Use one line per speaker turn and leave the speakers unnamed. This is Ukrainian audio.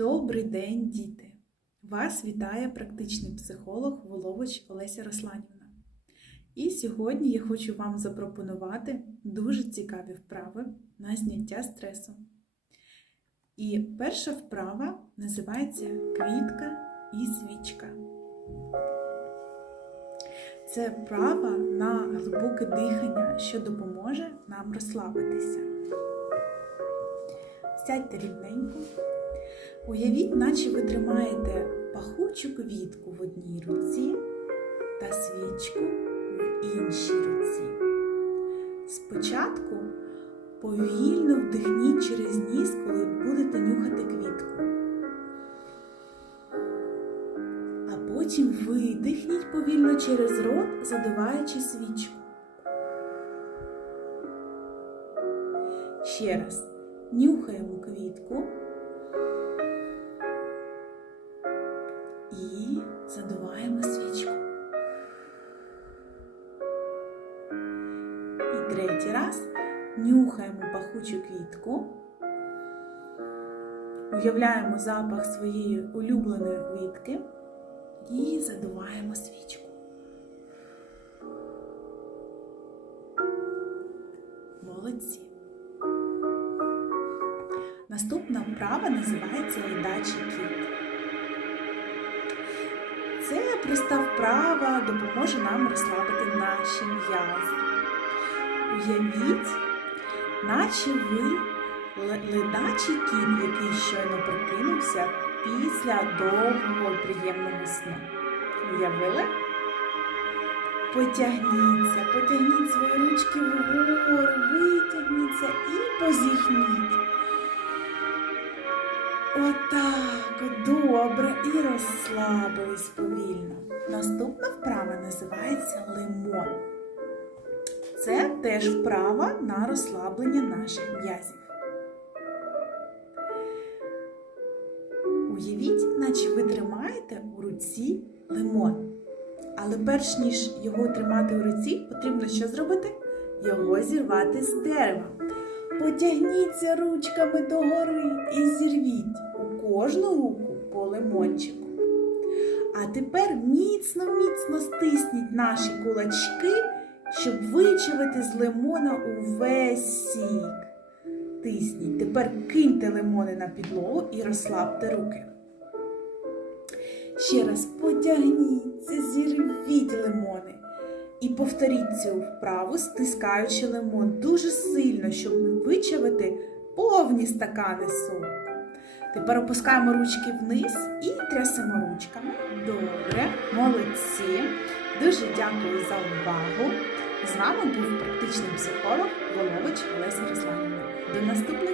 Добрий день, діти! Вас вітає практичний психолог Волович Олеся Росланівна. І сьогодні я хочу вам запропонувати дуже цікаві вправи на зняття стресу. І перша вправа називається Квітка і свічка. Це вправа на глибоке дихання, що допоможе нам розслабитися. Сядьте рівненько. Уявіть, наче ви тримаєте пахучу квітку в одній руці та свічку в іншій руці. Спочатку повільно вдихніть через ніс, коли будете нюхати квітку. А потім видихніть повільно через рот, задуваючи свічку. Ще раз нюхаємо квітку. Задуваємо свічку. І третій раз нюхаємо пахучу квітку. Уявляємо запах своєї улюбленої квітки і задуваємо свічку. Молодці. Наступна вправа називається ледачий кіт. Це проста вправа допоможе нам розслабити наші м'язи. Уявіть, наче ви ледачий кіт, який щойно прокинувся після довгого приємного сну. Уявили? Потягніться, потягніть свої ручки вгору, витягніться і позіхніть. Отак, добре, і розслабились повільно. Наступна вправа називається лимон. Це теж вправа на розслаблення наших м'язів. Уявіть, наче ви тримаєте у руці лимон. Але перш ніж його тримати у руці, потрібно що зробити? Його зірвати з дерева. Потягніться ручками догори і зірвіть кожну руку по лимончику. А тепер міцно-міцно стисніть наші кулачки, щоб вичавити з лимона увесь сік. Тисніть. Тепер киньте лимони на підлогу і розслабте руки. Ще раз потягніться, зірвіть лимони. І повторіть цю вправу, стискаючи лимон дуже сильно, щоб вичавити повні стакани соку. Тепер опускаємо ручки вниз і трясемо ручками. Добре, молодці. Дуже дякую за увагу. З вами був практичний психолог Волович Олеся Русланівна. До наступного!